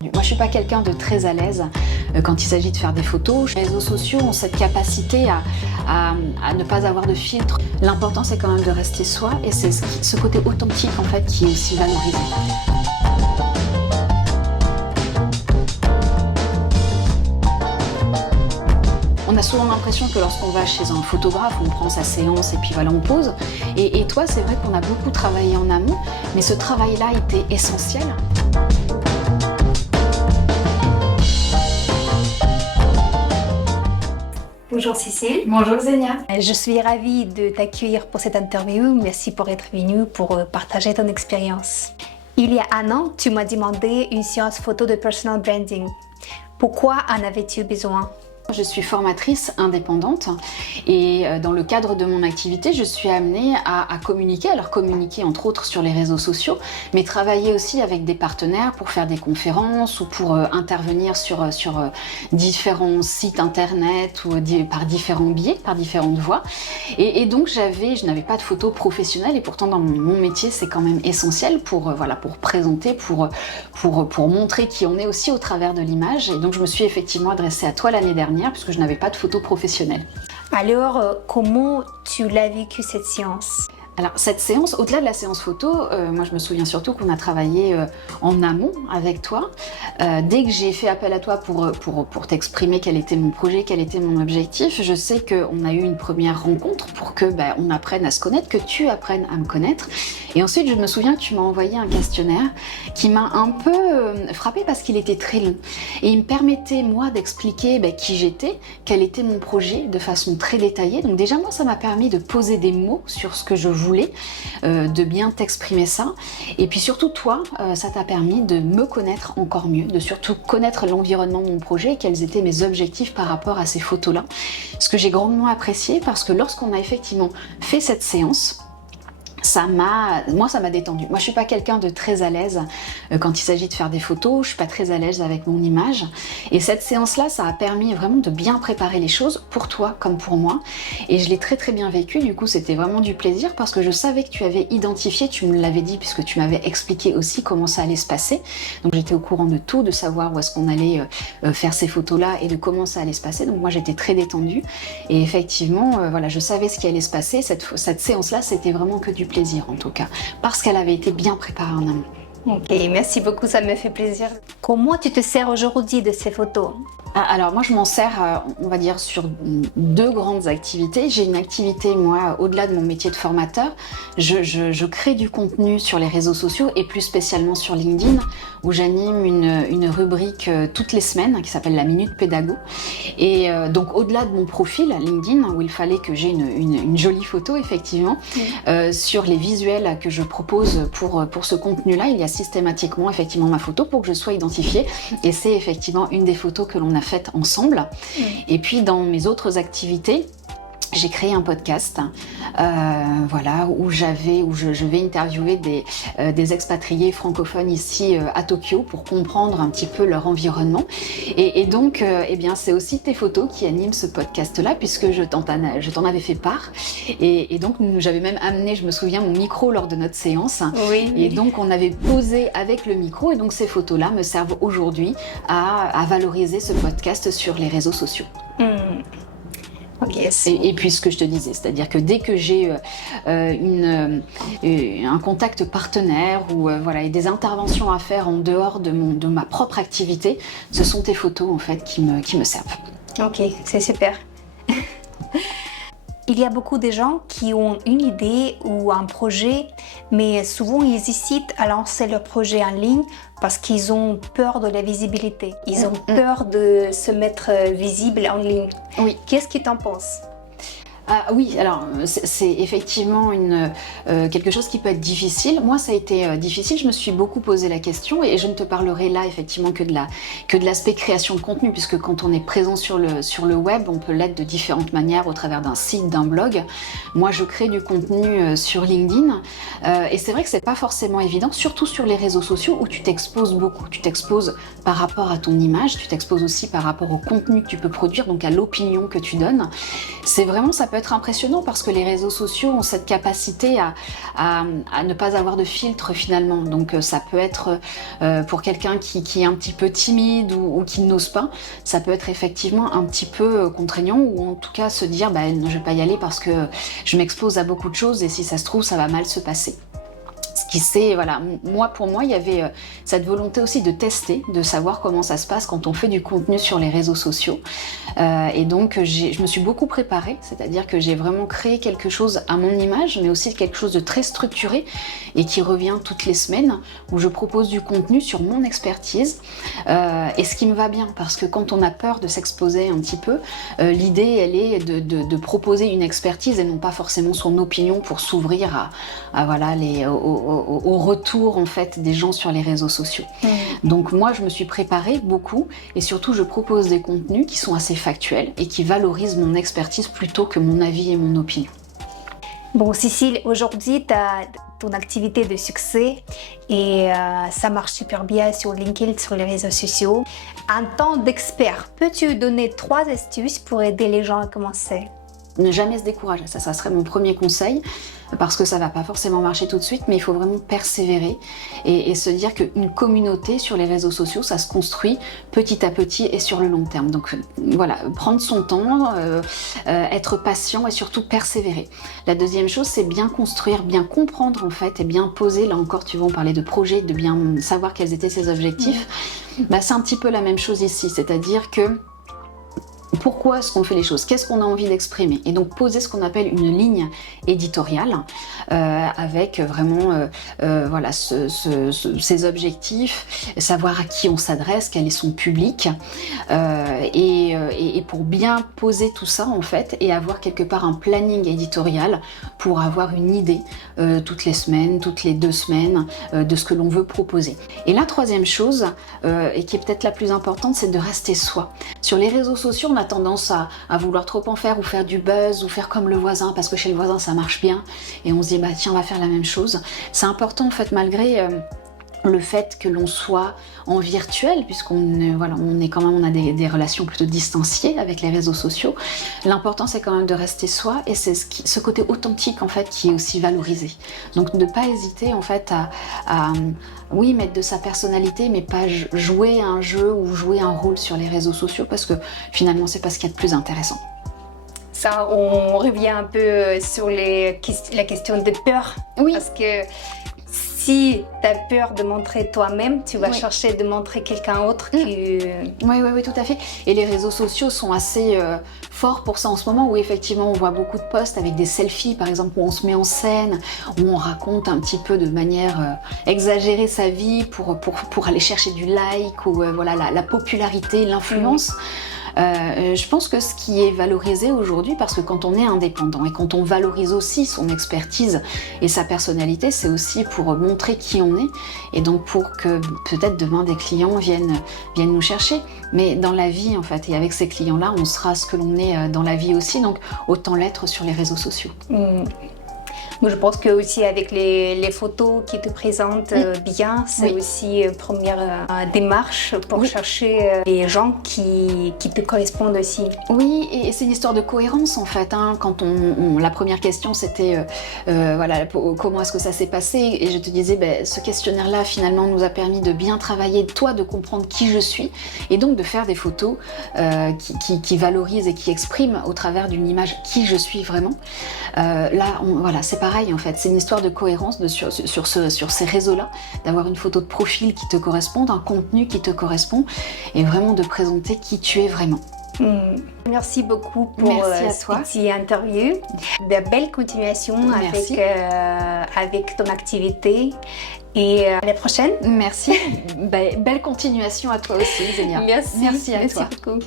Moi, je suis pas quelqu'un de très à l'aise quand il s'agit de faire des photos. Les réseaux sociaux ont cette capacité à ne pas avoir de filtre. L'important, c'est quand même de rester soi, et c'est ce côté authentique en fait qui est aussi valorisé. On a souvent l'impression que lorsqu'on va chez un photographe, on prend sa séance et puis voilà, on pose. Et toi, c'est vrai qu'on a beaucoup travaillé en amont, mais ce travail-là était essentiel. Bonjour Cécile. Bonjour Xenia. Je suis ravie de t'accueillir pour cette interview. Merci pour être venue pour partager ton expérience. Il y a un an, tu m'as demandé une séance photo de personal branding. Pourquoi en avais-tu besoin ? Je suis formatrice indépendante et dans le cadre de mon activité, je suis amenée à communiquer, alors communiquer entre autres sur les réseaux sociaux, mais travailler aussi avec des partenaires pour faire des conférences ou pour intervenir sur différents sites internet ou par différents biais, par différentes voies. Et donc je n'avais pas de photos professionnelles, et pourtant dans mon métier c'est quand même essentiel pour présenter, pour montrer qui on est aussi au travers de l'image. Et donc je me suis effectivement adressée à toi l'année dernière, puisque je n'avais pas de photos professionnelles. Alors, comment tu l'as vécu cette séance ? Alors cette séance, au-delà de la séance photo, moi je me souviens surtout qu'on a travaillé en amont avec toi. Dès que j'ai fait appel à toi pour t'exprimer quel était mon projet, quel était mon objectif, je sais qu'on a eu une première rencontre pour que on apprenne à se connaître, que tu apprennes à me connaître. Et ensuite je me souviens que tu m'as envoyé un questionnaire qui m'a un peu frappée parce qu'il était très long. Et il me permettait moi d'expliquer qui j'étais, quel était mon projet de façon très détaillée. Donc déjà moi ça m'a permis de poser des mots sur ce que je voulais, de bien t'exprimer ça. Et puis surtout toi, ça t'a permis de me connaître encore mieux, de surtout connaître l'environnement de mon projet et quels étaient mes objectifs par rapport à ces photos-là. Ce que j'ai grandement apprécié, parce que lorsqu'on a effectivement fait cette séance, ça m'a détendue. Moi, je suis pas quelqu'un de très à l'aise quand il s'agit de faire des photos. Je suis pas très à l'aise avec mon image. Et cette séance-là, ça a permis vraiment de bien préparer les choses pour toi comme pour moi. Et je l'ai très très bien vécu. Du coup, c'était vraiment du plaisir parce que je savais que tu avais identifié, tu me l'avais dit puisque tu m'avais expliqué aussi comment ça allait se passer. Donc, j'étais au courant de tout, de savoir où est-ce qu'on allait faire ces photos-là et de comment ça allait se passer. Donc, moi, j'étais très détendue. Et effectivement, je savais ce qui allait se passer. Cette séance-là, c'était vraiment que du plaisir en tout cas, parce qu'elle avait été bien préparée en amont. Ok, merci beaucoup, ça me fait plaisir. Comment tu te sers aujourd'hui de ces photos ? Alors moi je m'en sers, on va dire, sur deux grandes activités. J'ai une activité, moi, au-delà de mon métier de formateur, je crée du contenu sur les réseaux sociaux et plus spécialement sur LinkedIn, où j'anime une rubrique toutes les semaines qui s'appelle la Minute Pédago. Et donc au-delà de mon profil LinkedIn, où il fallait que j'ai une jolie photo effectivement, sur les visuels que je propose pour ce contenu-là, il y a systématiquement effectivement ma photo pour que je sois identifiée, et c'est effectivement une des photos que l'on a faites ensemble. Et puis dans mes autres activités, j'ai créé un podcast où je vais interviewer des expatriés francophones ici à Tokyo pour comprendre un petit peu leur environnement. Et donc, c'est aussi tes photos qui animent ce podcast-là, puisque je t'en avais fait part. Et donc, j'avais même amené, je me souviens, mon micro lors de notre séance. Oui. Et donc, on avait posé avec le micro. Et donc, ces photos-là me servent aujourd'hui à valoriser ce podcast sur les réseaux sociaux. Okay, et puis ce que je te disais, c'est-à-dire que dès que j'ai un contact partenaire et des interventions à faire en dehors de ma propre activité, ce sont tes photos en fait qui me servent. Ok, c'est super. Il y a beaucoup de gens qui ont une idée ou un projet, mais souvent ils hésitent à lancer leur projet en ligne parce qu'ils ont peur de la visibilité. Ils ont peur de se mettre visible en ligne. Oui. Qu'est-ce que tu en penses ? Oui, alors c'est effectivement quelque chose qui peut être difficile. Moi, ça a été difficile. Je me suis beaucoup posé la question, et je ne te parlerai là effectivement que de l'aspect création de contenu, puisque quand on est présent sur le web, on peut l'être de différentes manières au travers d'un site, d'un blog. Moi, je crée du contenu sur LinkedIn, et c'est vrai que c'est pas forcément évident, surtout sur les réseaux sociaux où tu t'exposes beaucoup. Tu t'exposes par rapport à ton image, tu t'exposes aussi par rapport au contenu que tu peux produire, donc à l'opinion que tu donnes. C'est vraiment, ça peut être impressionnant parce que les réseaux sociaux ont cette capacité à ne pas avoir de filtre finalement. Donc ça peut être pour quelqu'un qui est un petit peu timide ou qui n'ose pas, ça peut être effectivement un petit peu contraignant ou en tout cas se dire non, je vais pas y aller parce que je m'expose à beaucoup de choses et si ça se trouve ça va mal se passer. Voilà, pour moi, il y avait cette volonté aussi de tester, de savoir comment ça se passe quand on fait du contenu sur les réseaux sociaux. Et donc, je me suis beaucoup préparée, c'est-à-dire que j'ai vraiment créé quelque chose à mon image, mais aussi quelque chose de très structuré et qui revient toutes les semaines, où je propose du contenu sur mon expertise. Et ce qui me va bien, parce que quand on a peur de s'exposer un petit peu, l'idée, elle est de proposer une expertise et non pas forcément son opinion pour s'ouvrir au retour en fait des gens sur les réseaux sociaux. Donc moi je me suis préparée beaucoup et surtout je propose des contenus qui sont assez factuels et qui valorisent mon expertise plutôt que mon avis et mon opinion. Bon Cécile, aujourd'hui tu as ton activité de succès et ça marche super bien sur LinkedIn, sur les réseaux sociaux. En tant d'expert, peux-tu donner 3 astuces pour aider les gens à commencer? Ne jamais se décourager, ça serait mon premier conseil, parce que ça va pas forcément marcher tout de suite, mais il faut vraiment persévérer et se dire qu'une communauté sur les réseaux sociaux, ça se construit petit à petit et sur le long terme. Donc voilà, prendre son temps, être patient et surtout persévérer. La deuxième chose, c'est bien construire, bien comprendre en fait et bien poser, là encore tu vas en parler de projet, de bien savoir quels étaient ses objectifs. C'est un petit peu la même chose ici, c'est-à-dire que pourquoi est-ce qu'on fait les choses? Qu'est-ce qu'on a envie d'exprimer? Et donc poser ce qu'on appelle une ligne éditoriale avec vraiment ses objectifs, savoir à qui on s'adresse, quel est son public et pour bien poser tout ça en fait et avoir quelque part un planning éditorial pour avoir une idée toutes les semaines, toutes les 2 semaines de ce que l'on veut proposer. Et la troisième chose et qui est peut-être la plus importante, c'est de rester soi. Sur les réseaux sociaux, on a tendance à vouloir trop en faire ou faire du buzz ou faire comme le voisin parce que chez le voisin ça marche bien et on se dit tiens on va faire la même chose. C'est important en fait malgré le fait que l'on soit en virtuel puisqu'on est quand même, on a des relations plutôt distanciées avec les réseaux sociaux. L'important c'est quand même de rester soi et c'est ce côté authentique en fait qui est aussi valorisé. Donc ne pas hésiter en fait à mettre de sa personnalité mais pas jouer un jeu ou jouer un rôle sur les réseaux sociaux parce que finalement c'est pas ce qu'il y a de plus intéressant. Ça, on revient un peu sur la question de peur. Oui. Parce que si tu as peur de montrer toi-même, tu vas chercher de montrer quelqu'un d'autre qui... Oui, tout à fait. Et les réseaux sociaux sont assez forts pour ça en ce moment où effectivement on voit beaucoup de posts avec des selfies par exemple où on se met en scène, où on raconte un petit peu de manière exagérée sa vie pour aller chercher du like ou la popularité, l'influence. Je pense que ce qui est valorisé aujourd'hui, parce que quand on est indépendant et quand on valorise aussi son expertise et sa personnalité, c'est aussi pour montrer qui on est et donc pour que peut-être demain des clients viennent nous chercher. Mais dans la vie en fait, et avec ces clients-là, on sera ce que l'on est dans la vie aussi, donc autant l'être sur les réseaux sociaux. Je pense que aussi avec les photos qui te présentent bien, c'est aussi une première démarche pour chercher les gens qui te correspondent aussi. Oui, et c'est une histoire de cohérence en fait. Quand la première question c'était comment est-ce que ça s'est passé et je te disais ce questionnaire-là finalement nous a permis de bien travailler, toi de comprendre qui je suis et donc de faire des photos qui valorisent et qui expriment au travers d'une image qui je suis vraiment. C'est pareil en fait, c'est une histoire de cohérence sur ces réseaux-là, d'avoir une photo de profil qui te correspond, un contenu qui te correspond et vraiment de présenter qui tu es vraiment. Merci beaucoup pour cette petite interview. De belles continuations avec ton activité et à la prochaine. Merci. Belle continuation à toi aussi, Zénia. Merci à toi. Beaucoup.